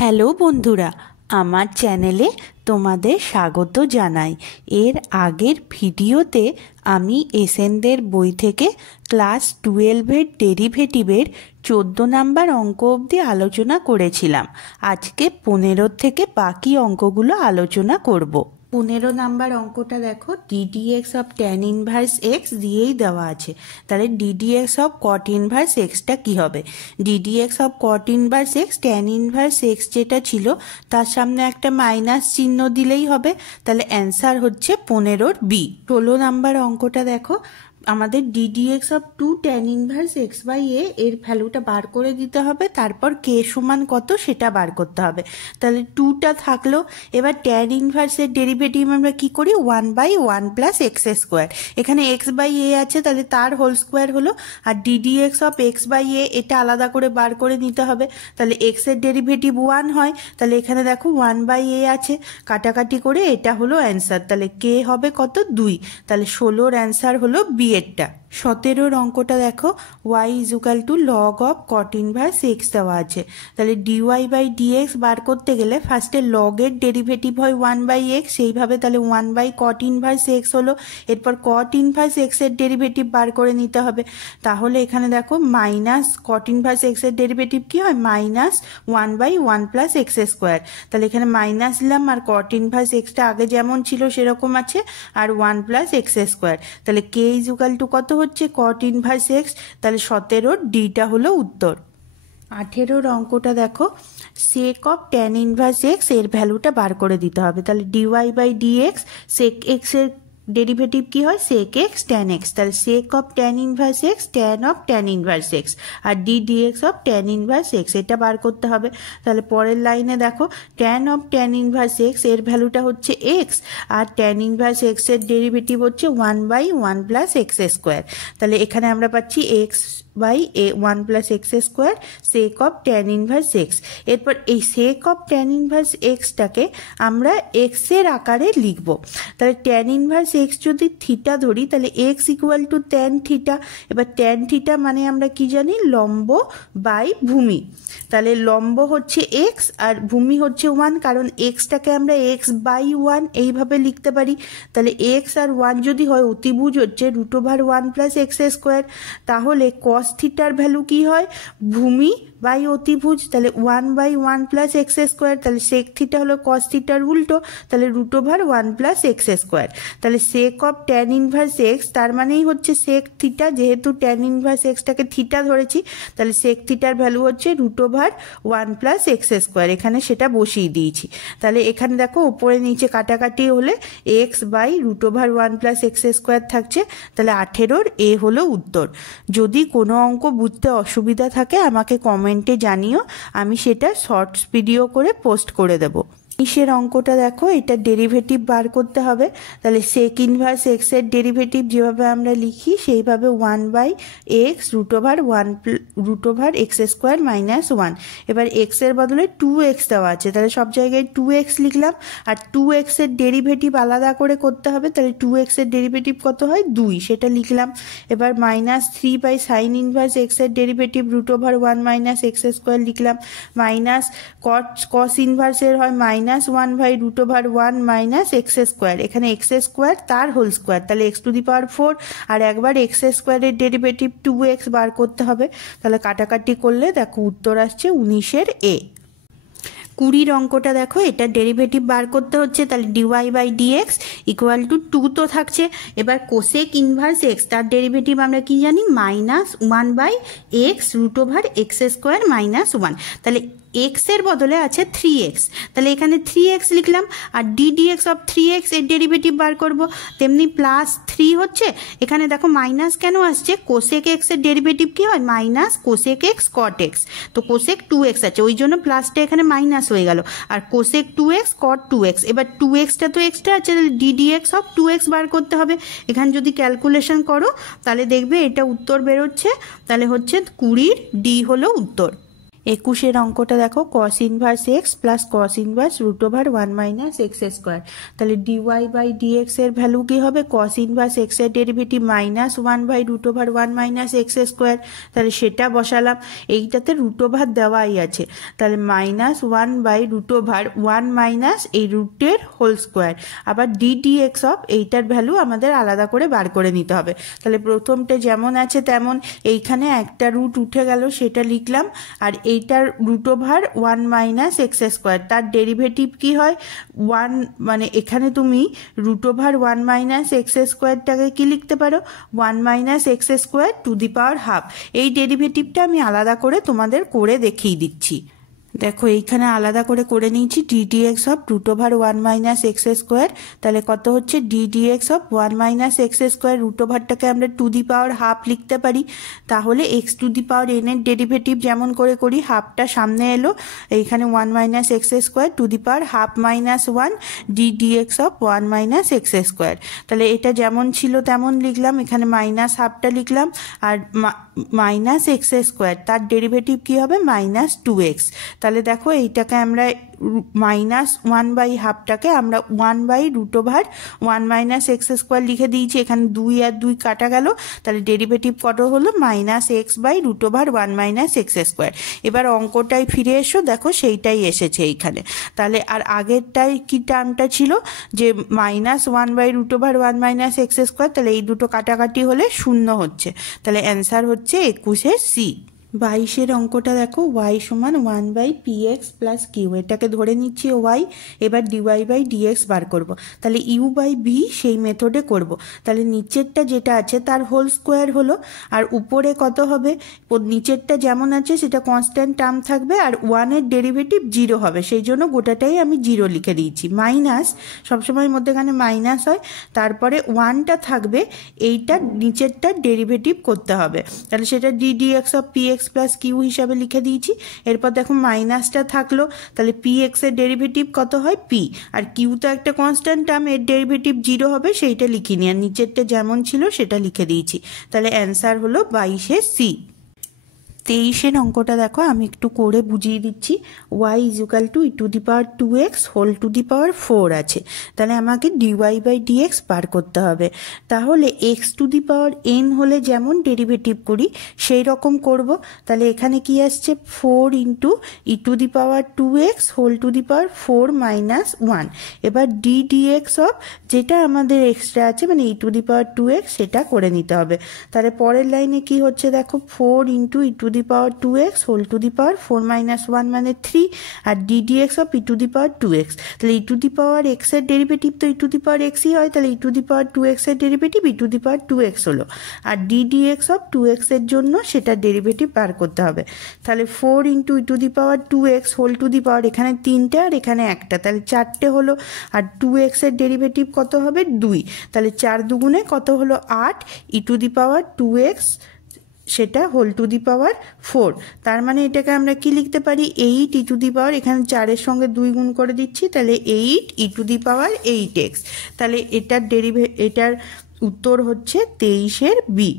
Hello বন্ধুরা, আমার চ্যানেলে তোমাদের স্বাগত জানাই। এর আগের ভিডিওতে আমি এসেনদের বই থেকে ক্লাস 12-এর ডেরিভেটিভের 14 নাম্বার অঙ্ক অবধি আলোচনা করেছিলাম। আজকে 15 থেকে বাকি অঙ্কগুলো আলোচনা করব। 15 নাম্বার অঙ্কটা দেখো, ddx of tan inverse x দিয়েই দেওয়া আছে। তাহলে ddx of cot inverse extra কি হবে? Ddx of cot inverse x tan inverse x যেটা ছিল তার সামনে একটা মাইনাস চিহ্ন দিলেই হবে। তাহলে অ্যান্সার হচ্ছে 15 বি। 16 নাম্বার অঙ্কটা দেখো, আমাদের d d x of 2 tan inverse x by a এর ভ্যালুটা বার করে দিতে হবে, তারপর কে সমান কত সেটা বার করতে হবে। তাহলে 2টা থাকলো। এবার ট্যান ইনভার্সের ডেরিভেটিভ আমরা কি করি? 1/1 প্লাস এক্স স্কোয়ার। এখানে এক্স বাই এ আছে, তাহলে তার হোল স্কোয়ার হলো। আর ডিডিএক্স অফ এক্স বাই এ এটা আলাদা করে বার করে নিতে হবে। তাহলে এক্স এর ডেরিভেটিভ 1 হয়, তাহলে এখানে দেখো 1/a আছে, কাটাকাটি করে এটা হলো অ্যান্সার। তাহলে কে হবে কত? 2। তাহলে 16-র অ্যান্সার হলো বি এরটা। 17-র অঙ্কটা দেখো, y equal to log of cot inverse x দেওয়া আছে। তাহলে ডিওয়াই বাই ডিএক্স বার করতে গেলে ফার্স্টে লগের ডেরিভেটিভ হয় 1/x, সেইভাবে তাহলে 1 কট ইনভার্স এক্স হলো। এরপর কট ইনভার্স এক্স এর ডেরিভেটিভ বার করে নিতে হবে। তাহলে এখানে দেখো মাইনাস কট ইনভার্স এক্স এর ডেরিভেটিভ কি হয়? -1/1 প্লাস এক্স স্কোয়ার। তাহলে এখানে মাইনাস দিলাম, আর কট ইনভার্স এক্সটা আগে যেমন ছিল সেরকম আছে, আর 1 প্লাস এক্স স্কোয়ার। তাহলে কে ইজুকাল টু কত হচ্ছে? Cot inverse x. তাহলে 17-র ডিটা হলো উত্তর। 18-র অঙ্কটা দেখো, sec of tan inverse x এর ভ্যালুটা বার করে দিতে হবে। তাহলে dy by d x, sec x এর ডেরিভেটিভ কি হয়? Sec x tan x. তাহলে sec of tan inverse x tan of tan inverse x, আর ddx of tan inverse x এটা বার করতে হবে। তাহলে পরের লাইনে দেখো, tan of tan inverse x এর ভ্যালুটা হচ্ছে এক্স, আর ট্যান ইনভার্স এক্স এর ডেরিভেটিভ হচ্ছে 1/1 প্লাস এক্স স্কোয়ার। তাহলে এখানে আমরা পাচ্ছি x by 1 plus x square sec of tan inverse x. এরপর এই সেক অফ ট্যান ইনভার্স এক্সটাকে আমরা এক্স এর আকারে লিখব। তাহলে ট্যান ইনভার্স এক্স যদি থিটা ধরি, তাহলে x equal to tan theta. এবার ট্যান থিটা মানে আমরা কি জানি? লম্ব বাই ভূমি। তাহলে লম্ব হচ্ছে এক্স আর ভূমি হচ্ছে 1, কারণ এক্সটাকে আমরা এক্স বাই 1 এইভাবে লিখতে পারি। তাহলে এক্স আর 1 যদি হয়, অতিভুজ হচ্ছে √1 প্লাস এক্স স্কোয়ার। তাহলে কস থিটার ভ্যালু কি হয়? ভূমি বাই অতিভুজ। তাহলে 1/1 প্লাস এক্স স্কোয়ার। তাহলে সেক থিটা হলো কস থিটার উল্টো, তাহলে √1 প্লাস এক্স স্কোয়ার। তাহলে sec of tan inverse x তার মানেই হচ্ছে সেক থিটা, যেহেতু ট্যান ইনভার্স এক্সটাকে থিটা ধরেছি, তাহলে সেক থিটার ভ্যালু হচ্ছে √1 প্লাস এক্স স্কোয়ার। এখানে সেটা বসিয়ে দিয়েছি। তাহলে এখানে দেখো উপরে নিচে কাটাকাটি হলে x by √1 plus x square থাকছে। তাহলে 18-র এ হলো উত্তর। যদি কোনো অঙ্ক বুঝতে অসুবিধা থাকে আমাকে কমেন্টে জানিও, আমি সেটা শর্টস ভিডিও করে পোস্ট করে দেবো। নিচের অঙ্কটা দেখো, এটা ডেরিভেটিভ বার করতে হবে। তাহলে সেক ইনভার্স এক্স এর ডেরিভেটিভ যেভাবে আমরা লিখি সেইভাবে 1/x √1 এক্স স্কোয়ার মাইনাস 1। এবার এক্স এর বদলে 2x দেওয়া আছে, তাহলে সব জায়গায় 2x লিখলাম। আর 2x এর ডেরিভেটিভ আলাদা করে করতে হবে। তাহলে 2x এর ডেরিভেটিভ কত হয়? 2, সেটা লিখলাম। এবার -3 সাইন ইনভার্স এক্স এর ডেরিভেটিভ √1 মাইনাস এক্স স্কোয়ার লিখলাম। মাইনাস কস ইনভার্সের হয় -1/√1 মাইনাস এক্স স্কোয়ার। এখানে এক্স স্কোয়ার তার হোল স্কোয়ার, তাহলে x⁴। আর একবার এক্স স্কোয়ারের ডেরিভেটিভ 2x বার করতে হবে। তাহলে কাটাকাটি করলে দেখো উত্তর আসছে 19-এর এ। 20-র অঙ্কটা দেখো, এটা ডেরিভেটিভ বার করতে হচ্ছে। তাহলে dy by dx equal to 2 তো থাকছে। এবার কোসেক ইনভার্স এক্স তার ডেরিভেটিভ আমরা কি জানি? -1/x √x square minus 1। তাহলে এক্স এর বদলে আছে 3x, তাহলে এখানে 3x লিখলাম। আর ডিডিএক্স অফ 3x এর ডেরিভেটিভ বার করব, তেমনি +3 হচ্ছে। এখানে দেখো মাইনাস কেন আসছে? কোসেক এক্স এর ডেরিভেটিভ কি হয়? Minus cosec x cot x. তো কোসেক 2x আছে, ওই জন্য প্লাসটা এখানে মাইনাস হয়ে গেল। আর কোসেক 2x কট 2x, এবার 2xটা তো এক্সট্রা আছে, তাহলে ডিডিএক্স অফ 2x বার করতে হবে। এখানে যদি ক্যালকুলেশন করো তাহলে দেখবে এটা উত্তর বেরোচ্ছে। তাহলে হচ্ছে 20-র ডি হলো উত্তর। 21 অঙ্কটা দেখো cos inverse x plus cos inverse root over 1 minus x square. তাহলে ডিওয়াই বাই ডিএক্স এর ভ্যালু কি হবে? cos ইনভার্স এক্স এর derivative minus 1 by root over 1 minus x square. তাহলে সেটা বসালাম, এইটাতে রুট ওভার দেওয়াই আছে, তাহলে minus 1 by root over 1 minus এই রুটের হোল স্কোয়ার। আবার ডিএক্স অফ এইটার ভ্যালু আমাদের আলাদা করে বার করে নিতে হবে। তাহলে প্রথমটা যেমন আছে তেমন, এইখানে একটা রুট উঠে গেল সেটা লিখলাম, আর এইটার root over 1 minus x square, তার ডেরিভেটিভ কি হয় 1, মানে এখানে তুমি রুট ওভার 1 মাইনাস এক্স স্কোয়ারটাকে কি লিখতে পারো 1 minus x square to the power half. এই ডেরিভেটিভটা আমি আলাদা করে তোমাদের করে দেখিয়ে দিচ্ছি। দেখো এইখানে আলাদা করে নিয়েছি d x of root over 1 minus x square. তাহলে কত হচ্ছে d x of 1 minus x square, root ওভারটাকে আমরা টু দি পাওয়ার হাফ লিখতে পারি। তাহলে x to the power n এর ডেরিভেটিভ যেমন করে করি, হাফটা সামনে এলো, এইখানে 1 minus x square to the power half minus 1 d x of 1 minus x square. তাহলে এটা যেমন ছিল তেমন লিখলাম, এখানে মাইনাস হাফটা লিখলাম, আর মাইনাস এক্স স্কোয়ার তার ডেরিভেটিভ কি হবে মাইনাস 2x। তাহলে দেখো এইটাকে আমরা মাইনাস 1 বাই হাফটাকে আমরা 1 by root over 1 minus x square লিখে দিয়েছি। এখানে 2 আর 2 কাটা গেল, তাহলে ডেরিভেটিভ কত হলো minus x by root over 1 minus x square. এবার অঙ্কটাই ফিরে এসো, দেখো সেইটাই এসেছে এইখানে। তাহলে আর আগেরটাই কি টার্মটা ছিল যে minus 1 by root over 1 minus x square, তাহলে এই দুটো কাটাকাটি হলে 0 হচ্ছে। তাহলে অ্যান্সার হচ্ছে 21 সি। 22 অঙ্কটা দেখো ওয়াই সমান 1 by p x plus q, এটাকে ধরে নিচ্ছি ওয়াই। এবার ডিওয়াই বাই ডিএক্স বার করব। তাহলে ইউ বাই ভি সেই মেথডে করব। তাহলে নিচেরটা যেটা আছে তার হোল স্কোয়ার হলো, আর উপরে কত হবে, নিচেরটা যেমন আছে সেটা কনস্ট্যান্ট টার্ম থাকবে, আর 1 এর ডেরিভেটিভ 0 হবে, সেই জন্য গোটাটাই আমি 0 লিখে দিয়েছি। মাইনাস সবসময় মধ্যেখানে মাইনাস হয়, তারপরে 1টা থাকবে, এইটার নিচেরটার ডেরিভেটিভ করতে হবে। তাহলে সেটা dx of p x plus q হিসাবে লিখে দিয়েছি। এরপর দেখো মাইনাসটা থাকলো, তাহলে পি এক্স এর ডেরিভেটিভ কত হয় পি, আর কিউ তো একটা কনস্ট্যান্ট টার্ম, এর ডেরিভেটিভ 0 হবে, সেইটা লিখিনি, আর নিচেরটা যেমন ছিল সেটা লিখে দিয়েছি। তাহলে অ্যান্সার হলো 22 সি। 23 অঙ্কটা দেখো আমি একটু করে বুঝিয়ে দিচ্ছি। Y equal to e to the power 2x whole to the power 4 আছে, তাহলে আমাকে ডিওয়াই বাই ডিএক্স বার করতে হবে। তাহলে x to the power N হলে যেমন ডেরিভেটিভ করি সেই রকম করব। তাহলে এখানে কি আসছে 4 into e to the power 2x whole to the power 4 minus 1। এবার ডিএক্স অফ যেটা আমাদের এক্সট্রা আছে মানে ই টু দি পাওয়ার 2x সেটা করে নিতে হবে। তাহলে পরের লাইনে কি হচ্ছে দেখো 4 into e to the power 2x whole to the power 4 minus 1 মানে 3, আর dx of e to the power 2x। তাহলে e to the power x এর ডেরিভেটিভ তো ই টু দি পাওয়ার এক্সই হয়, তাহলে e to the power 2x এর derivative E to the power 2x হলো, আর dx of 2x এর জন্য সেটা ডেরিভেটিভ বার করতে হবে। তাহলে 4 into e to the power 2x whole to the power, এখানে 3টে আর এখানে একটা, তাহলে 4টে হলো, আর 2x এর ডেরিভেটিভ কত হবে 2, তাহলে 4 দুগুণে কত হলো 8 ই টু দি পাওয়ার 2x সেটা হোল টু দি পাওয়ার 4। তার মানে এটাকে আমরা কি লিখতে পারি 8 ই টু দি পাওয়ার, এখানে 4-এর সঙ্গে 2 গুণ করে দিচ্ছি, তাহলে 8 ই টু দি পাওয়ার 8x। তাহলে এটার উত্তর হচ্ছে 23 বি।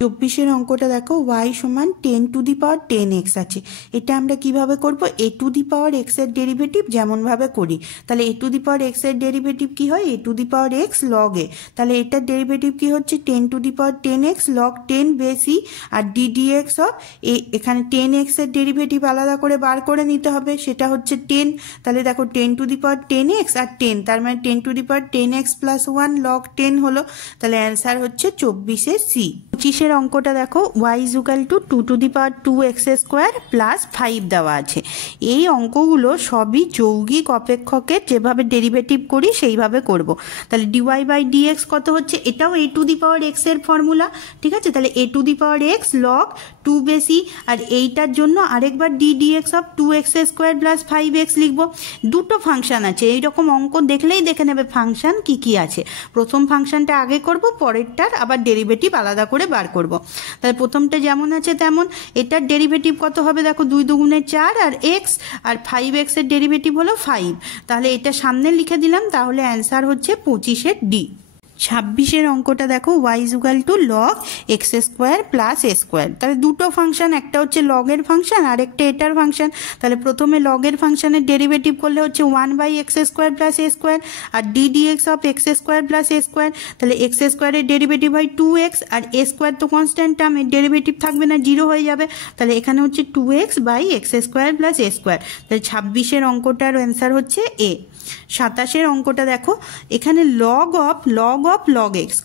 24 অঙ্কটা দেখো ওয়াই সমান 10 টু দি পাওয়ার 10x আছে, এটা আমরা কিভাবে করব, a to the power x এর ডেরিভেটিভ যেমনভাবে করি। তাহলে a to the power x এর ডেরিভেটিভ কি হয় a to the power x log a, তাহলে এটার ডেরিভেটিভ কি হচ্ছে 10 to the power 10x log 10 বেশি, আর ডিএক্স অফ এখানে 10x এর ডেরিভেটিভ আলাদা করে বার করে নিতে হবে, সেটা হচ্ছে 10। তাহলে দেখো 10 টু দি পাওয়ার 10x আর 10, তার মানে 10 to the power 10x plus 1 log 10 হলো। তাহলে অ্যান্সার হচ্ছে 24 সি। 25 অঙ্কটা দেখো y equal to 2 to the power 2x square plus 5 দেওয়া আছে। এই অঙ্কগুলো সবই যৌগিক অপেক্ষকের যেভাবে ডেরিভেটিভ করি সেইভাবে করব। তাহলে ডিওয়াই বাই ডিএক্স কত হচ্ছে, এটাও a to the power x এর ফর্মুলা, ঠিক আছে। তাহলে a to the power x log 2 বেশি, আর এইটার জন্য আরেকবার dx of 2x square plus 5x লিখবো। দুটো ফাংশন আছে, এইরকম অঙ্ক দেখলেই দেখে নেবে ফাংশন কি কি আছে। প্রথম ফাংশনটা আগে করব, পরেরটার আবার ডেরিভেটিভ আলাদা করে বার করব। তাহলে প্রথমটা যেমন আছে তেমন, এটার ডেরিভেটিভ কত হবে দেখো 2 দুগুণে 4 আর x, আর 5x এর ডেরিভেটিভ হলো 5। তাহলে এটা সামনে লিখে দিলাম, তাহলে অ্যান্সার হচ্ছে 25 ডি। 26-এর অঙ্কটা দেখো y equal two log x square plus a square. তাহলে দুটো ফাংশন, একটা হচ্ছে লগের ফাংশন আর একটা এটার ফাংশন। তাহলে প্রথমে লগের ফাংশনের ডেরিভেটিভ করলে হচ্ছে 1/x square plus a square আর d d x of x square plus a square. তাহলে এক্স স্কোয়ারের ডেরিভেটিভ হয় 2x আর এ স্কোয়ার তো কনস্ট্যান্ট টার্ম, এর ডেরিভেটিভ থাকবে না, 0 হয়ে যাবে। তাহলে এখানে হচ্ছে 2x/x square plus a square. তাহলে 26-এর অঙ্কটার অ্যান্সার হচ্ছে এ। 27-এর অঙ্কটা দেখো, এখানে লগ অফ লগ এক্স,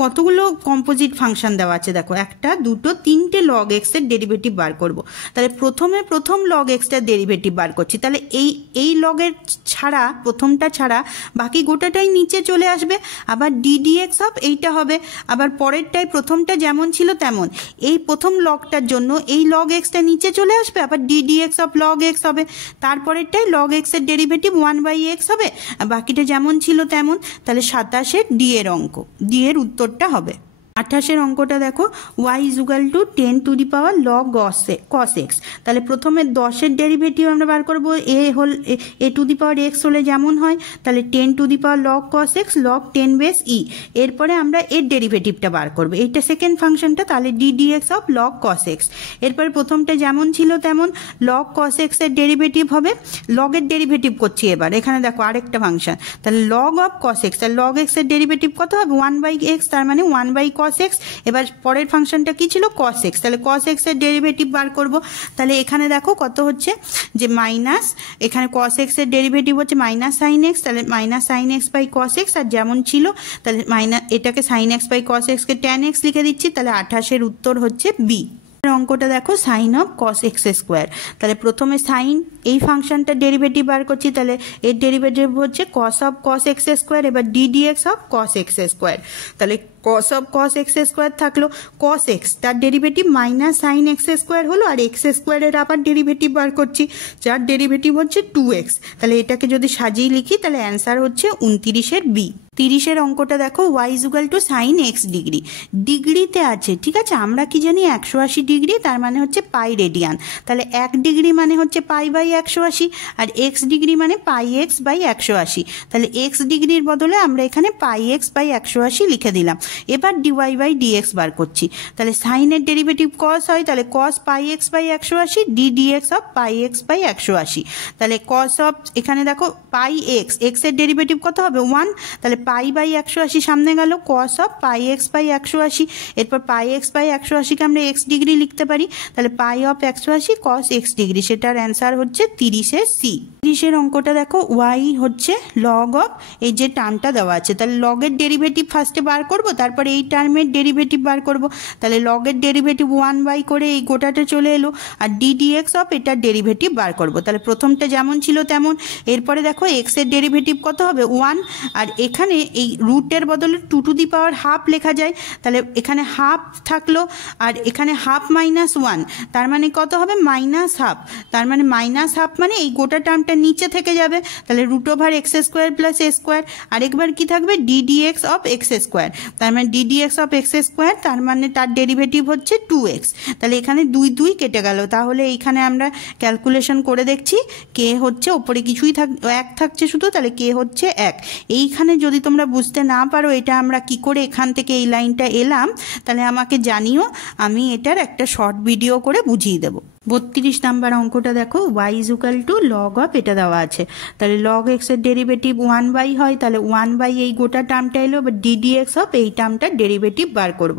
কতগুলো কম্পোজিট ফাংশন দেওয়া আছে দেখো, একটা দুটো তিনটে লগ এক্স এর ডেরিভেটিভ বার করব। তাহলে প্রথম লগ এক্সটার ডেরিভেটিভ বার করছি। তাহলে এই লগের ছাড়া, প্রথমটা ছাড়া বাকি গোটাটাই নিচে চলে আসবে। আবার ডিডিএক্স অফ এইটা হবে, আবার পরেরটাই প্রথমটা যেমন ছিল তেমন। এই প্রথম লগটার জন্য এই লগ এক্সটা নিচে চলে আসবে, আবার ডিডিএক্স অফ লগ এক্স হবে। তারপরেরটাই লগ এক্স এর ডেরিভেটিভ 1/x হবে, আর বাকিটা যেমন ছিল তেমন। তাহলে 27-এর ডি এর অঙ্ক, ডি এর উত্তরটা হবে। 28-এর অঙ্কটা দেখো, y equal two 10 to the power log cos x. তাহলে প্রথমে 10-এর ডেরিভেটিভ আমরা বার করবো, এ টু দি পাওয়ার এক্স হলে যেমন হয়, তাহলে 10 to the power log cos x log 10 base e. এরপরে আমরা এর ডেরিভেটিভটা বার করবো, এইটা সেকেন্ড ফাংশনটা, তাহলে D d x of log cos x. এরপরে প্রথমটা যেমন ছিল তেমন লগ কস এক্স এর ডেরিভেটিভ হবে, লগের ডেরিভেটিভ করছি এবার। এখানে দেখো আরেকটা ফাংশন, তাহলে লগ অফ কস এক্স, তাহলে লগ এক্স এর ডেরিভেটিভ কত হবে 1/x, তার মানে 1/cos x। এবার পরের ফাংশনটা কি ছিল cos x, তাহলে cos x এর ডেরিভেটিভ বার করব। তাহলে এখানে দেখো কত হচ্ছে যে মাইনাস, এখানে cos x এর ডেরিভেটিভ হচ্ছে মাইনাস সাইন এক্স, তাহলে minus sine x by cos x, আর যেমন ছিল তাহলে এটাকে sine x by cos x কে tan x লিখে দিচ্ছি। তাহলে 28-এর উত্তর হচ্ছে বি। অঙ্কটা দেখো sine of cos x square. তাহলে প্রথমে সাইন এই ফাংশনটার ডেরিভেটিভ বার করছি, তাহলে এর ডেরিভেটিভ হচ্ছে cos of cos x square, এবার ddx of cos x square. তাহলে cos of cos x square থাকলো, কস এক্স তার derivative minus sine x square হলো, আর এক্স স্কোয়ারের আবার ডেরিভেটিভ বার করছি, যার ডেরিভেটিভ হচ্ছে 2x। তাহলে এটাকে যদি সাজিয়ে লিখি তাহলে অ্যান্সার হচ্ছে 29-এর বি। 30-এর অঙ্কটা দেখো, y equal to sine x degree, ডিগ্রিতে আছে, ঠিক আছে। আমরা কি জানি 180 ডিগ্রি, তার মানে হচ্ছে পাই রেডিয়ান। তাহলে 1 ডিগ্রি মানে হচ্ছে π/180, আর x ডিগ্রি মানে πx/180। তাহলে x ডিগ্রির বদলে আমরা এখানে πx/180 লিখে দিলাম। এবার dy/dx বার করছি, তাহলে সাইনের ডেরিভেটিভ cos হয়, তাহলে cos πx/180 ddx of πx/180। তাহলে cos অফ, এখানে দেখো πx, x এর ডেরিভেটিভ কত হবে 1, তাহলে π/180 সামনে গেল, cos অফ πx/180। এরপর πx/180 কে আমরা x ডিগ্রি লিখতে পারি, তাহলে পাই অফ 180 cos x ডিগ্রি, সেটার অ্যান্সার হচ্ছে 30-এর সি। 30-এর অঙ্কটা দেখো, y হচ্ছে লগ অফ এই যে টার্মটা দেওয়া আছে, তাহলে লগের ডেরিভেটিভ ফার্স্টে বার করব, তারপরে এই টার্মের ডেরিভেটিভ বার করব। তাহলে লগের ডেরিভেটিভ 1 করে এই গোটাটা চলে এলো, আর ডিডিএক্স অফ এটার ডেরিভেটিভ বার করব। তাহলে প্রথমটা যেমন ছিল তেমন। এরপরে দেখো এক্স এর ডেরিভেটিভ কত হবে 1, আর এখানে এই রুটের বদলে 2 টু দি পাওয়ার হাফ লেখা যায়, তাহলে এখানে হাফ থাকলো, আর এখানে হাফ -1, তার মানে কত হবে মাইনাস হাফ। তার মানে মাইনাস হাফ মানে এই গোটা টার্মটা নিচে থেকে যাবে, তাহলে √x square plus a square. আরেকবার কি থাকবে ডিডিএক্স অফ এক্স স্কোয়ার, তার মানে ডিডিএক্স অফ এক্স স্কোয়ার, তার মানে তার ডেরিভেটিভ হচ্ছে 2x। তাহলে এখানে 2 কেটে গেল, তাহলে এইখানে আমরা ক্যালকুলেশন করে দেখছি কে হচ্ছে, ওপরে কিছুই 1 থাকছে শুধু, তাহলে কে হচ্ছে 1। এইখানে যদি তোমরা বুঝতে না পারো এটা আমরা কি করে এখান থেকে এই লাইনটা এলাম, তাহলে আমাকে জানিও, আমি এটার একটা শর্ট ভিডিও করে বুঝিয়ে দেবো। 32 নাম্বার অঙ্কটা দেখো, y equal two log of এটা দেওয়া আছে, তাহলে লগ এক্স এর ডেরিভেটিভ 1 হয়, তাহলে 1 এই গোটা টার্মটা এলো, বা ডিডিএক্স অফ এই টার্মটার ডেরিভেটিভ বার করব।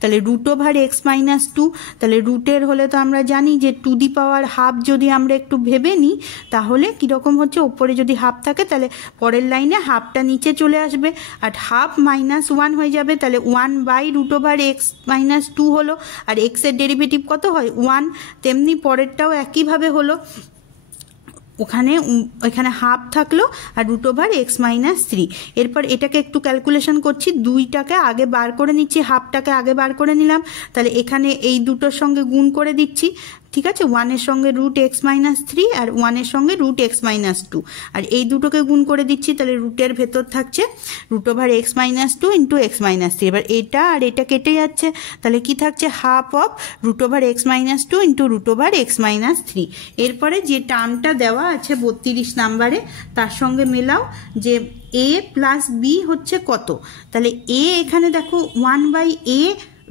তাহলে √x - 2, তাহলে রুটের হলে তো আমরা জানি যে টু দি পাওয়ার হাফ, যদি আমরা একটু ভেবে নিই তাহলে কীরকম হচ্ছে, ওপরে যদি হাফ থাকে তাহলে পরের লাইনে হাফটা নিচে চলে আসবে, আর হাফ -1 হয়ে যাবে, তাহলে 1/√x - 2 হলো, আর এক্স এর ডেরিভেটিভ কত হয় 1, তেমনি পরেরটাও একইভাবে হলো, এখানে হাফ থাকলো আর √x - 3। এরপর এটাকে একটু ক্যালকুলেশন করছি, 2টাকে আগে বার করে নিচ্ছি, হাফটাকে আগে বার করে নিলাম, তাহলে এখানে এই দুটোর সঙ্গে গুণ করে দিচ্ছি, ঠিক আছে, 1-এর সঙ্গে √x-3 আর 1-এর সঙ্গে √x-2, আর এই দুটোকে গুণ করে দিচ্ছি, তাহলে রুটের ভেতর থাকছে √x-2 × x-3। এবার এটা আর এটা কেটে যাচ্ছে, তাহলে কি থাকছে হাফ অফ √x-2 × √x-3। এরপরে যে টার্মটা দেওয়া আছে 32 নাম্বারে তার সঙ্গে মেলাও যে a প্লাস b হচ্ছে কত। তাহলে a এখানে দেখো 1/a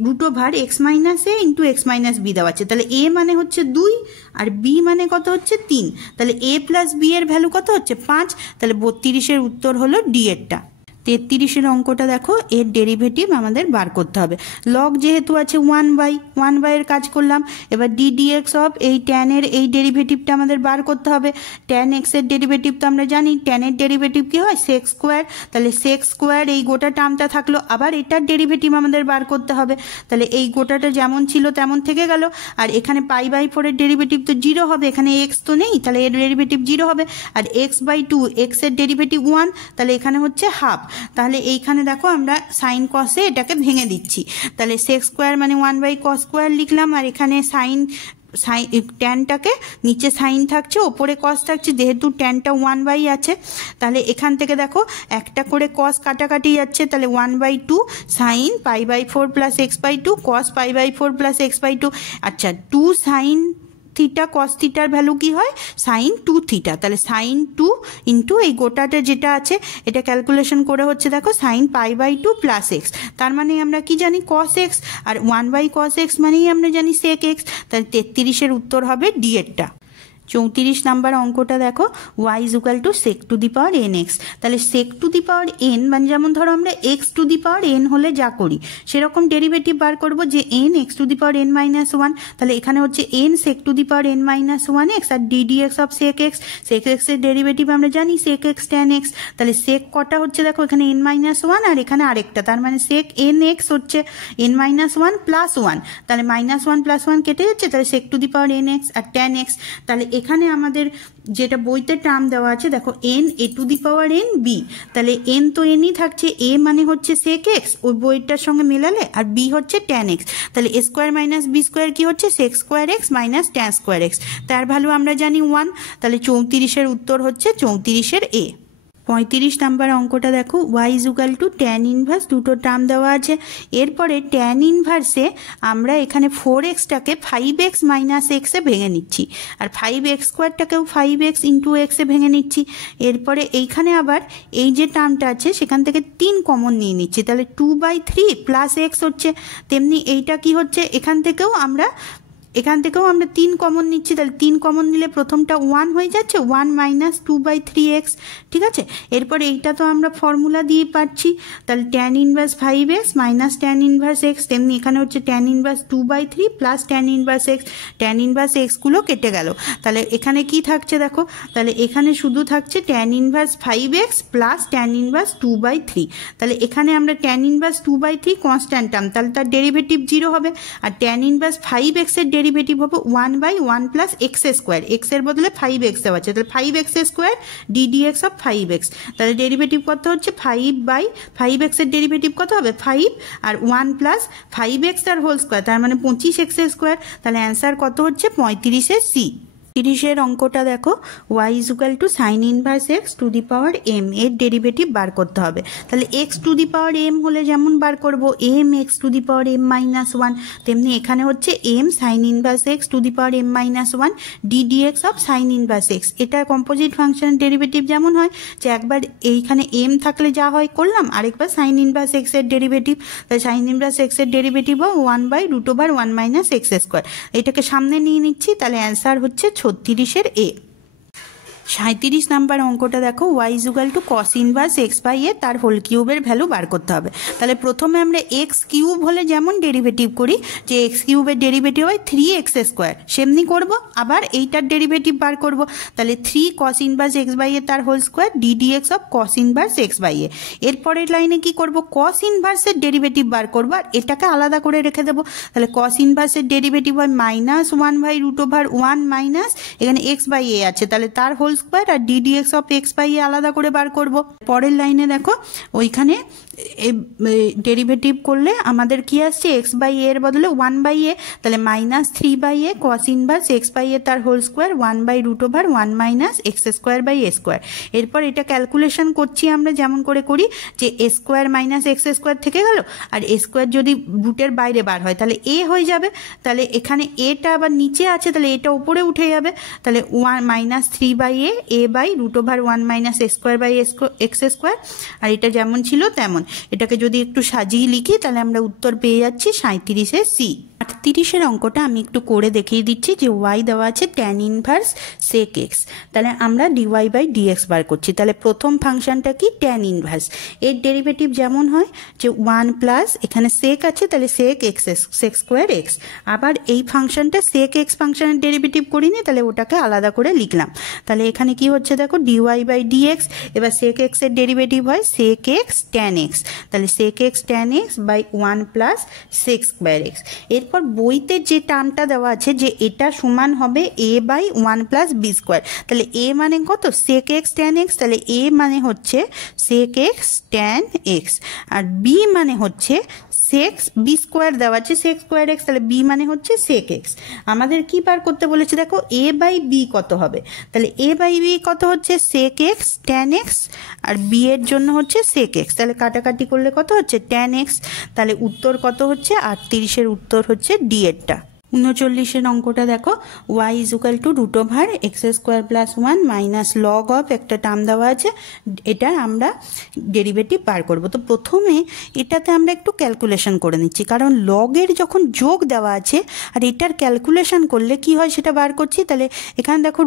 √x-a × x-b দেওয়া আছে, তাহলে a মানে হচ্ছে 2 আর b মানে কত হচ্ছে 3, তাহলে a প্লাস b এর ভ্যালু কত হচ্ছে 5, তাহলে 32-এর উত্তর হলো ডি এরটা। 33-এর অঙ্কটা দেখো, এর ডেরিভেটিভ আমাদের বার করতে হবে। লগ যেহেতু আছে 1/1 এর কাজ করলাম, এবার ddx অফ এই ট্যানের এই ডেরিভেটিভটা আমাদের বার করতে হবে। tan x এর ডেরিভেটিভ তো আমরা জানি, ট্যানের ডেরিভেটিভ কি হয় sec স্কোয়ার, তাহলে sec স্কোয়ার এই গোটা টার্মটা থাকলো, আবার এটার ডেরিভেটিভ আমাদের বার করতে হবে, তাহলে এই গোটাটা যেমন ছিল তেমন থেকে গেল, আর এখানে π/4 এর ডেরিভেটিভ তো 0 হবে, এখানে x তো নেই, তাহলে এর ডেরিভেটিভ 0 হবে, আর x/2 x এর ডেরিভেটিভ 1, তাহলে এখানে হচ্ছে হাফ। তাহলে এইখানে দেখো আমরা সাইন কসে এটাকে ভেঙে দিচ্ছি, তাহলে sec স্কোয়ার মানে 1/cos স্কোয়ার লিখলাম, আর এখানে ট্যানটাকে নিচে সাইন থাকছে ওপরে কস থাকছে, যেহেতু ট্যানটা 1/, আছে তাহলে এখান থেকে দেখো একটা করে কস কাটাকাটি যাচ্ছে, তাহলে 1/2 সাইন π/4 + x/2 cos π/4 + x/2। আচ্ছা 2 সাইন থিটা কস থিটার ভ্যালু কি হয় সাইন 2 থিটা, তাহলে সাইন 2 ইন্টু এই গোটাটা যেটা আছে এটা ক্যালকুলেশন করে হচ্ছে দেখো সাইন π/2 + x, তার মানে আমরা কি জানি cos x, আর 1/cos x মানেই আমরা জানি sec x, তাহলে 33-এর উত্তর হবে ডি এরটা। 34 নাম্বার অঙ্কটা দেখো, y = sec⁴ nx, তাহলে sec⁴ n মানে যেমন ধরো আমরা x⁴ n হলে যা করি সেরকম ডেরিভেটিভ বার করব, যে n x⁴n-1, তাহলে এখানে হচ্ছে n sec⁴n-1x আর ddx অফ sec x, sec x এর ডেরিভেটিভ আমরা জানি sec x tan x, তাহলে sec কটা হচ্ছে দেখো এখানে n-1 আর এখানে আরেকটা, তার মানে sec nx হচ্ছে n-1 + 1, তাহলে -1 + 1 কেটে যাচ্ছে, তাহলে sec⁴ nx আর tan x। তাহলে এখানে আমাদের যেটা বইতে টার্ম দেওয়া আছে দেখো n(a⁴n b), তাহলে n তো nই থাকছে, a মানে হচ্ছে sec x ওই বইটার সঙ্গে মেলালে, আর b হচ্ছে tan x, তাহলে a² - b² কি হচ্ছে sec² x - tan² x, তার ভ্যালু আমরা জানি 1, তাহলে 34-এর উত্তর হচ্ছে 34-এর a। 35 নাম্বার অঙ্কটা দেখো, y = tan ইনভার্স, দুটো টার্ম দেওয়া আছে, এরপরে tan ইনভার্সে আমরা এখানে 4x-টাকে 5x - x এ ভেঙে নিচ্ছি, আর 5x² 5x × x এ ভেঙে নিচ্ছি, এরপরে এইখানে আবার এই যে টার্মটা আছে সেখান থেকে 3 কমন নিয়ে নিচ্ছি, তাহলে 2/3 + x হচ্ছে, তেমনি এইটা কি হচ্ছে এখান থেকেও আমরা 3 কমন নিচ্ছি, তাহলে 3 কমন নিলে প্রথমটা 1 হয়ে যাচ্ছে, 1 - 2/3x, ঠিক আছে। এরপর এইটা তো আমরা ফর্মুলা দিয়ে পাচ্ছি, তাহলে tan inverse 5x - tan inverse x, তেমনি এখানে হচ্ছে tan inverse 2/3 + tan inverse x, tan inverse x গুলো কেটে গেল, তাহলে এখানে কি থাকছে দেখো, তাহলে এখানে শুধু থাকছে tan inverse 5x + tan inverse 2/3, তাহলে এখানে আমরা tan ইনভার্স 2/3 কনস্ট্যান্ট টার্ম, তাহলে তার ডেরিভেটিভ 0 হবে, আর tan ইনভার্স 5x এর ডেরিভেটিভ হবে 1/1 + x², x এর বদলে 5x দেওয়া আছে, তাহলে 5x² ddx অফ 5x, তাহলে ডেরিভেটিভ কত হচ্ছে 5/5x এর ডেরিভেটিভ কত হবে 5, আর 1 + 5x তার হোল স্কোয়ার, তার মানে 25x², তাহলে অ্যান্সার কত হচ্ছে 35-এর c। 30-এর অঙ্কটা দেখো, y = sin ইনভার্স x⁴m এর ডেরিভেটিভ বার করতে হবে, তাহলে x⁴m হলে যেমন বার করব m x⁴m-1, তেমনি এখানে হচ্ছে m sin inverse x⁴m-1 ddx of sin inverse x, এটা কম্পোজিট ফাংশনের ডেরিভেটিভ যেমন হয় যে একবার এইখানে m থাকলে যা হয় করলাম, আরেকবার sin ইনভার্স x এর ডেরিভেটিভ, তাহলে sin ইনভার্স x এর ডেরিভেটিভ হয় 1/√1 - x², এটাকে সামনে নিয়ে নিচ্ছি, তাহলে অ্যান্সার হচ্ছে 36-এর a। 37 নাম্বার অঙ্কটা দেখো, y = cos ইনভার্স x/a তার হোল কিউবের ভ্যালু বার করতে হবে, তাহলে প্রথমে আমরা x³ হলে যেমন ডেরিভেটিভ করি যে x³ এর ডেরিভেটিভ হয় 3x², সেমনি করব, আবার এইটার ডেরিভেটিভ বার করব, তাহলে 3 cos ইনভার্স x/a তার হোল স্কোয়ার ddx অফ cos ইনভার্স x/a। এরপরের লাইনে কি করব, cos ইনভার্সের ডেরিভেটিভ বার করব, আর এটাকে আলাদা করে রেখে দেবো, তাহলে cos ইনভার্সের ডেরিভেটিভ হয় -1/√1 - এখানে x/a আছে, তাহলে তার হোল স্কোয়ার আর ddx of x by a আলাদা করে বার করব। পরের লাইনে দেখো ওইখানে ডেরিভেটিভ করলে আমাদের কি আসছে, এক্স বাই এর বদলে 1/a, তাহলে -3/a cos inverse x by a তার whole square 1/√1 - x square by a square. এরপর এটা ক্যালকুলেশন করছি আমরা যেমন করে করি, যে a square minus x square থেকে গেল, আর এ স্কোয়ার যদি রুটের বাইরে বার হয় তাহলে এ হয়ে যাবে, তাহলে এখানে এটা আবার নিচে আছে তাহলে এটা উপরে উঠে যাবে, তাহলে -3/a a/√1 - a square by x square. আর এটা যেমন ছিল তেমন, এটাকে যদি একটু সাজিয়ে লিখি তাহলে আমরা উত্তর পেয়ে যাচ্ছি 37-এর সি। 38-এর অঙ্কটা আমি একটু করে দেখিয়ে দিচ্ছি, যে ওয়াই দেওয়া আছে tan ইনভার্স sec x, তাহলে আমরা ডিওয়াই বাই ডিএক্স বার করছি। তাহলে প্রথম ফাংশনটা কি, tan ইনভার্স, এর ডেরিভেটিভ যেমন হয় যে 1 প্লাস এখানে sec আছে তাহলে sec স্কোয়ার এক্স, আবার এই ফাংশনটা sec x ফাংশনের ডেরিভেটিভ করিনি তাহলে ওটাকে আলাদা করে লিখলাম। তাহলে এখানে কি হচ্ছে দেখো, ডিওয়াই বাই ডিএক্স, এবার sec x এর ডেরিভেটিভ হয় sec x tan x, তাহলে sec x tan x by 1 plus sec square x. এরপর বইতে যে টার্মটা দেওয়া আছে যে এটা সমান হবে a by 1 plus B square, তাহলে a মানে কত, sec x tan x, তাহলে a মানে হচ্ছে sec x tan x, আর b মানে হচ্ছে sec বি স্কোয়ার দেওয়া আছে sec স্কোয়ার x, তাহলে b মানে হচ্ছে sec x। আমাদের কি বার করতে বলেছে দেখো, a বাই b কত হবে, তাহলে a বাই b কত হচ্ছে sec x tan x, আর b এর জন্য হচ্ছে sec x, তাহলে কাটাকাটি করলে কত হচ্ছে tan x, তাহলে উত্তর কত হচ্ছে 38-এর উত্তর হচ্ছে ডি এরটা। 39-এর অঙ্কটা দেখো, y √x² + 1 minus log of একটা টার্ম দেওয়া আছে, এটা আমরা ডেরিভেটিভ বার করব। তো প্রথমে এটাতে আমরা একটু ক্যালকুলেশন করে নিচ্ছি, কারণ লগের যখন যোগ দেওয়া আছে আর এটার ক্যালকুলেশন করলে কি হয় সেটা বার করছি। তাহলে এখানে দেখো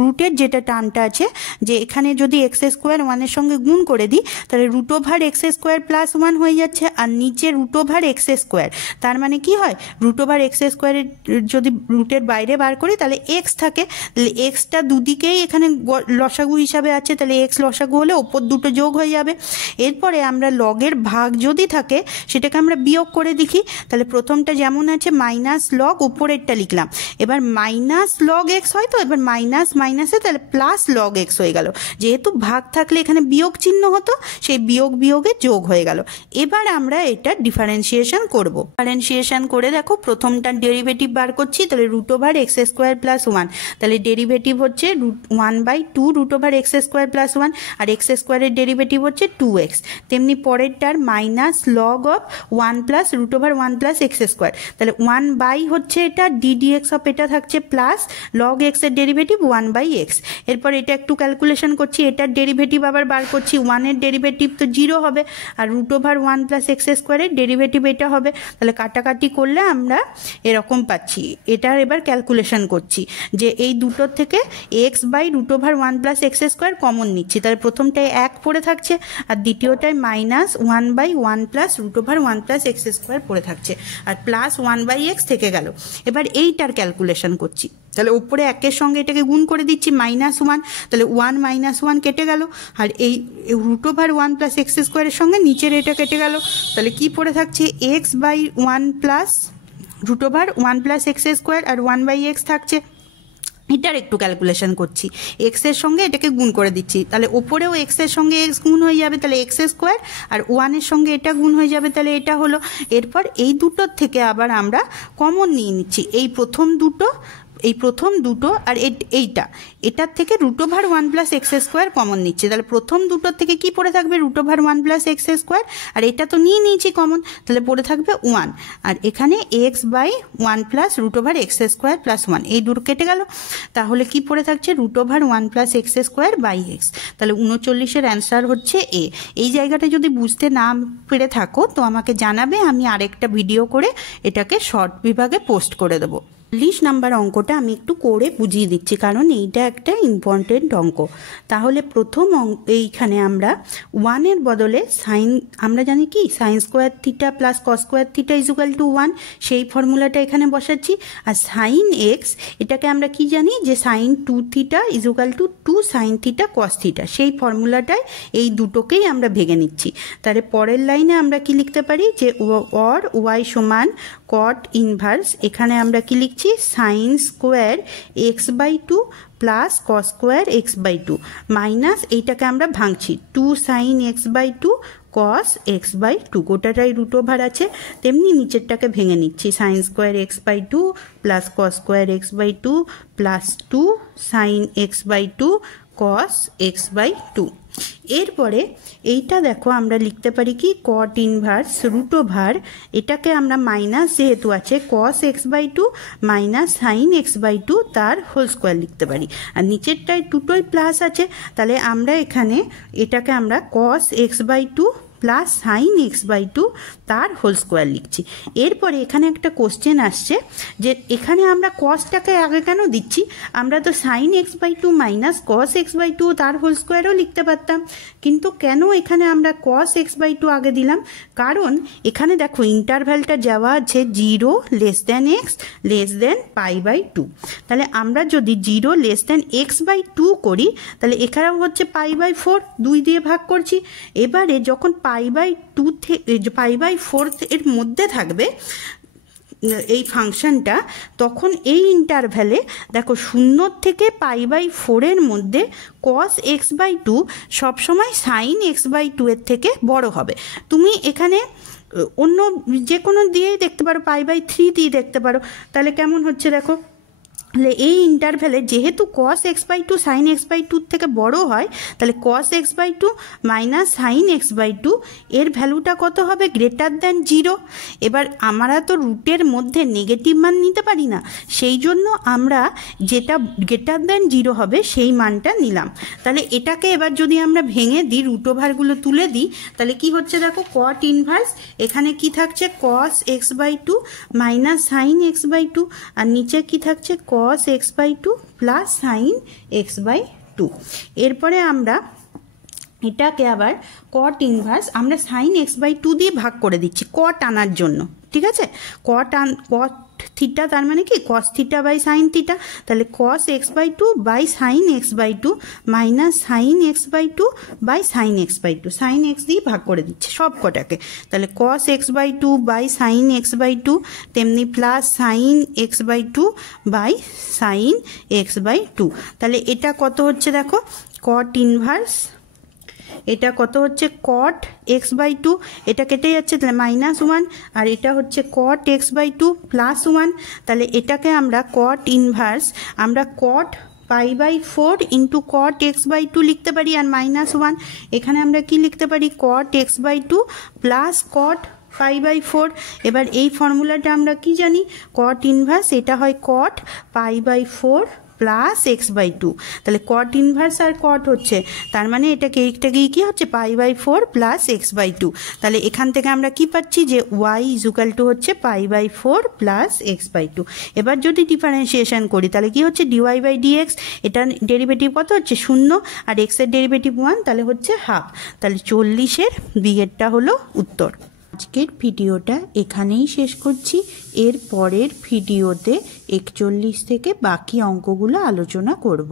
রুটের যেটা টার্মটা আছে, যে এখানে যদি x² 1-এর সঙ্গে গুণ করে দিই তাহলে √x² + 1 হয়ে যাচ্ছে, আর নিচে √x², তার মানে কি হয়, √x² যদি রুটের বাইরে বার করি তাহলে এক্স থাকে, তাহলে এক্সটা দুদিকেই এখানে লসাগু হিসাবে আছে, তাহলে এক্স লসাগু হলে ওপর দুটো যোগ হয়ে যাবে। এরপরে আমরা লগের ভাগ যদি থাকে সেটাকে আমরা বিয়োগ করে দেখি, তাহলে প্রথমটা যেমন আছে মাইনাস লগ, উপরেরটা লিখলাম, এবার মাইনাস লগ এক্স হয়, তো এবার মাইনাস মাইনাসে তাহলে প্লাস লগ এক্স হয়ে গেল, যেহেতু ভাগ থাকলে এখানে বিয়োগ চিহ্ন হতো, সেই বিয়োগে যোগ হয়ে গেল। এবার আমরা এটা ডিফারেন্সিয়েশন করব। ডিফারেন্সিয়েশন করে দেখো প্রথমটা ডেরিভেটিভ বার করছি, তাহলে √x² + 1, তাহলে ডেরিভেটিভ হচ্ছে 1/2 √x² + 1, আর x স্কোয়ারের ডেরিভেটিভ হচ্ছে 2x। তেমনি পরেরটার minus log of 1 plus √1 plus x², তাহলে 1 হচ্ছে এটা ddx অফ এটা থাকছে প্লাস লগ x এর ডেরিভেটিভ 1/x। এরপর এটা একটু ক্যালকুলেশন করছি, এটার ডেরিভেটিভ আবার বার করছি, 1-এর ডেরিভেটিভ তো 0 হবে, আর √1 প্লাস x² ডেরিভেটিভ এটা হবে, তাহলে কাটাকাটি করলে আমরা এরকম পাচ্ছি। এটার এবার ক্যালকুলেশন করছি, যে এই দুটোর থেকে x by √1 plus x² common নিচ্ছি, তাহলে প্রথমটায় 1 পড়ে থাকছে, আর দ্বিতীয়টায় -1/1 প্লাস √1 প্লাস x² পড়ে থাকছে, আর প্লাস 1/x থেকে গেল। এবার এইটার ক্যালকুলেশন করছি, তাহলে উপরে 1-এর সঙ্গে এটাকে গুণ করে দিচ্ছি -1, তাহলে 1 - 1 কেটে গেল, আর এই √1 প্লাস x² এর সঙ্গে নিচের এটা কেটে গেল, তাহলে কি পড়ে থাকছে x/1 প্লাস √1 প্লাস x² আর 1/x থাকছে। এটার একটু ক্যালকুলেশন করছি, x এর সঙ্গে এটাকে গুণ করে দিচ্ছি, তাহলে ওপরেও x এর সঙ্গে x গুণ হয়ে যাবে, তাহলে x² আর 1-এর সঙ্গে এটা গুণ হয়ে যাবে, তাহলে এটা হলো। এরপর এই দুটোর থেকে আবার আমরা কমন নিয়ে নিচ্ছি, এই প্রথম দুটো আর এটার থেকে √1 প্লাস x² কমন নিচ্ছে, তাহলে প্রথম দুটোর থেকে কি পড়ে থাকবে, √1 প্লাস x², আর এটা তো নিয়েছি কমন, তাহলে পড়ে থাকবে 1, আর এখানে x/1 প্লাস √x² প্লাস 1, এই দুটো কেটে গেল, তাহলে কি পড়ে থাকছে √1 প্লাস x²/x। তাহলে 39-এর অ্যান্সার হচ্ছে এ। এই জায়গাটা যদি বুঝতে না পেরে থাকো তো আমাকে জানাবে, আমি আরেকটা ভিডিও করে এটাকে শর্ট বিভাগে পোস্ট করে দেবো। 40 নাম্বার অঙ্কটা আমি একটু করে বুঝিয়ে দিচ্ছি, কারণ এইটা একটা ইম্পর্টেন্ট অঙ্ক। তাহলে প্রথম এইখানে আমরা 1-এর বদলে সাইন, আমরা জানি কি sin² θ প্লাস cos² θ = 1, সেই ফর্মুলাটা এখানে বসাচ্ছি। আর sin x এটাকে আমরা কি জানি, যে sin2θ = 2 sin θ cos θ, সেই ফর্মুলাটায় এই দুটোকেই আমরা ভেঙে নিচ্ছি। তাহলে পরের লাইনে আমরা কি লিখতে পারি, যে or y = cot ইনভার্স, এখানে আমরা কি লিখছি পাচ্ছি sine square x by two plus cos square x by two minus এইটাকে আমরা ভাঙছি 2 sine x by two cos x by two, গোটাটাই রুট ওভার আছে, তেমনি নিচেরটাকে ভেঙে নিচ্ছি sine square x by two plus cos square x by two plus 2 sine x by two cos x by two. এরপরে এইটা দেখো আমরা লিখতে পারি কি কট ইনভার্স রুট ওভার, এটাকে আমরা মাইনাস যেহেতু আছে cos x by two minus sine x by two তার হোল স্কোয়ার লিখতে পারি, আর নিচেরটায় দুটোই প্লাস আছে, তাহলে আমরা এখানে এটাকে আমরা cos x by two plus sine x by two তার হোল স্কোয়ার লিখছি। এরপরে এখানে একটা কোশ্চেন আসছে যে এখানে আমরা কসটাকে আগে কেন দিচ্ছি, আমরা তো sine x by two minus cos x by two তার হোল স্কোয়ারও লিখতে পারতাম, কিন্তু কেন এখানে আমরা কস এক্স বাই টু আগে দিলাম, কারণ এখানে দেখো ইন্টারভ্যালটা যাওয়া আছে 0 less than x less than pi by two, তাহলে আমরা যদি 0 less than x by two করি তাহলে এখানেও হচ্ছে পাই বাই 4, 2 দিয়ে ভাগ করছি। এবারে যখন pi by two pi by 4 এর মধ্যে থাকবে এই ফাংশনটা, তখন এই ইন্টারভ্যালে দেখো 0 থেকে পাই বাই 4 এর মধ্যে কস এক্স বাই টু সবসময় সাইন এক্স বাই টু এর থেকে বড় হবে। তুমি এখানে অন্য যে কোনো দিয়েই দেখতে পারো, পাই বাই 3 দিয়ে দেখতে পারো, তাহলে কেমন হচ্ছে দেখো, তাহলে এই ইন্টারভ্যালে যেহেতু cos x by two sine x by টুর থেকে বড় হয়, তাহলে cos x by two minus sine x by two এর ভ্যালুটা কত হবে, গ্রেটার দ্যান 0। এবার আমরা তো রুটের মধ্যে নেগেটিভ মান নিতে পারি না, সেই জন্য আমরা যেটা গ্রেটার দ্যান 0 হবে সেই মানটা নিলাম। তাহলে এটাকে এবার যদি আমরা ভেঙে দিই, রুট ওভারগুলো তুলে দিই, তাহলে কি হচ্ছে দেখো কট ইনভার্স, এখানে কি থাকছে cos x by two minus sine x by two, আর নিচে কি থাকছে cos x by two plus sine x by two. এরপরে আমরা এটাকে আবার কট ইনভার্স আমরা সাইন এক্স বাই টু দিয়ে ভাগ করে দিচ্ছি কট আনার জন্য, ঠিক আছে, কট থিটা তার মানে কি cos theta by sine theta, তাহলে cos x by two by sine x by two minus sine x by two by sine x by two, sine x দিয়ে ভাগ করে দিচ্ছে সব কটাকে, তাহলে cos x by two by sine x by two তেমনি plus sine x by two by sine x by two. তাহলে এটা কত হচ্ছে দেখো কট ইনভার্স, এটা কত হচ্ছে কট এক্স বাই টু, এটা কেটে যাচ্ছে তাহলে -1, আর এটা হচ্ছে cot x by two plus 1, তাহলে এটাকে আমরা কট ইনভার্স আমরা cot pi by 4 into cot x by two লিখতে পারি, আর -1 এখানে আমরা কি লিখতে পারি cot x by two plus cot pi by 4। এবার এই ফর্মুলাটা আমরা কি জানি, কট ইনভার্স এটা হয় cot pi by 4 plus x by two, তাহলে কট ইনভার্স আর কট হচ্ছে, তার মানে এটাকে কি হচ্ছে pi by 4 plus x by two, তাহলে এখান থেকে আমরা কি পাচ্ছি যে ওয়াই ইজুকাল টু হচ্ছে pi by 4 plus x by two. এবার যদি ডিফারেন্সিয়েশন করি তাহলে কি হচ্ছে ডিওয়াই বাই ডিএক্স, এটা ডেরিভেটিভ কত হচ্ছে 0 আর এক্সের ডেরিভেটিভ 1, তাহলে হচ্ছে হাফ, তাহলে 40-এর বিয়েরটা হলো উত্তর। আজকের ভিডিওটা এখানেই শেষ করছি, এর পরের ভিডিওতে 41 থেকে বাকি অঙ্কগুলো আলোচনা করব।